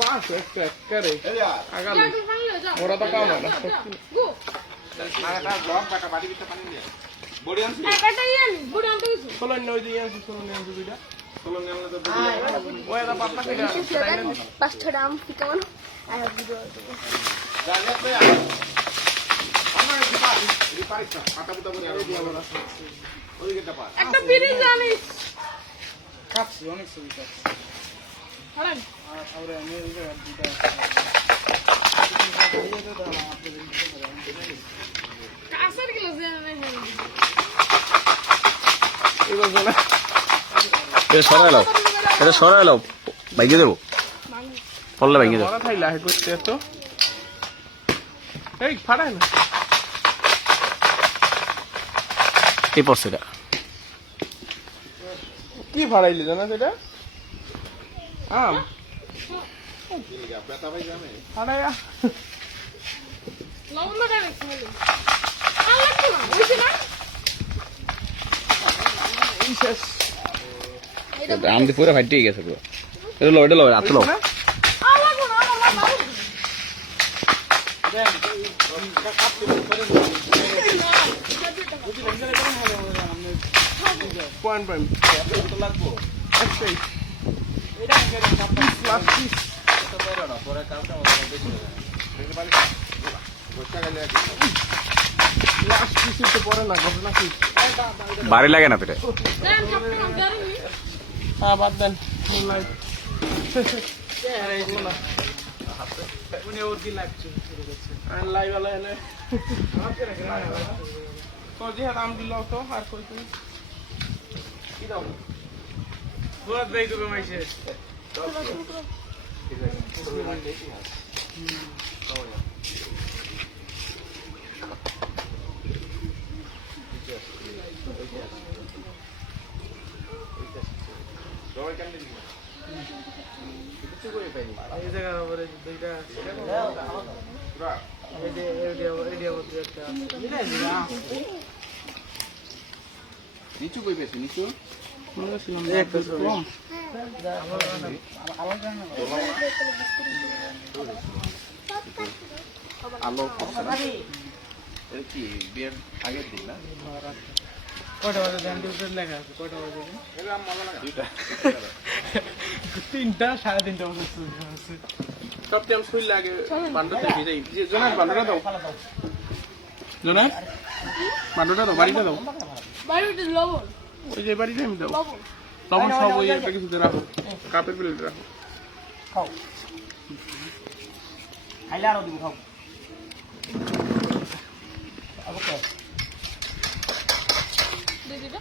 বাস একটা করে আগালে ওরা তো কাম না ব্লক বাটা বাড়ি ভিতরে পানি দিয়ে বড়ি আনছি এটাই আনি বড়ি আনতে গেছি চলো নই দিয়ে আনছি চলো নিয়ে আনছি দুইটা চলো নিয়ে আনলে তো ওই দা পাতলা করে পাঁচটা দাম কেমন আয় ভিডিও জায়গা তো আমার এই পারিটা পাটা বুটা বলে আর দিয়ে আমরা ওই গেটা পার একটা বিড়ি জানিস কাছে অনেক সুবিধা হারান আর আমি এই যে দুটো কাসার গেল যে না এবার বলে এটা সরাই লাও ভাইকে দেবো পড়লে ভাইকে দেবো ওরা খাইলা হে করতে তো এই ফাড়াই না এই পড়ছে এটা কি ফাড়াইলি জানা সেটা আম ফাড়াইয়া লবণ লাগা রাখছি আর লাগতো না বুঝছ না এই শেষ আম দিয়ে পুরো ফাইটে গেছে পুরো এটা লো রাত লো আর লাগতো না পয়েন্ট পয়েন্ট লাগবো একটাই বাড়ি লাগে না পেটে হ্যাঁ বাদ দেন লাইভ আলো এনে তো যে আম দিল তো আর কই তুমি কি দাও বহুত দেই তুমি মাইছে এই জায়গার উপরে দুইটা নিচু কই পেছি নিচু আলো কি বিয়ের আগের দিন না কয়টা বাজে দেন ডিউটির লেখা আছে কয়টা বাজে তিনটা 3:30 বাজে সব টাইম শুই লাগে বান্ডতে ভিজাই জোনাস বান্ডটা দাও জোনাস বান্ডটা দাও বাড়িতে দাও বাড়িতে লবণ ওই যে বাড়িতে আমি দাও লবণ লবণ সব ওই একটা কিছুতে রাখো কাপের প্লেটে রাখো খাও খাইলে আরো দিব খাও ওকে দিদিটা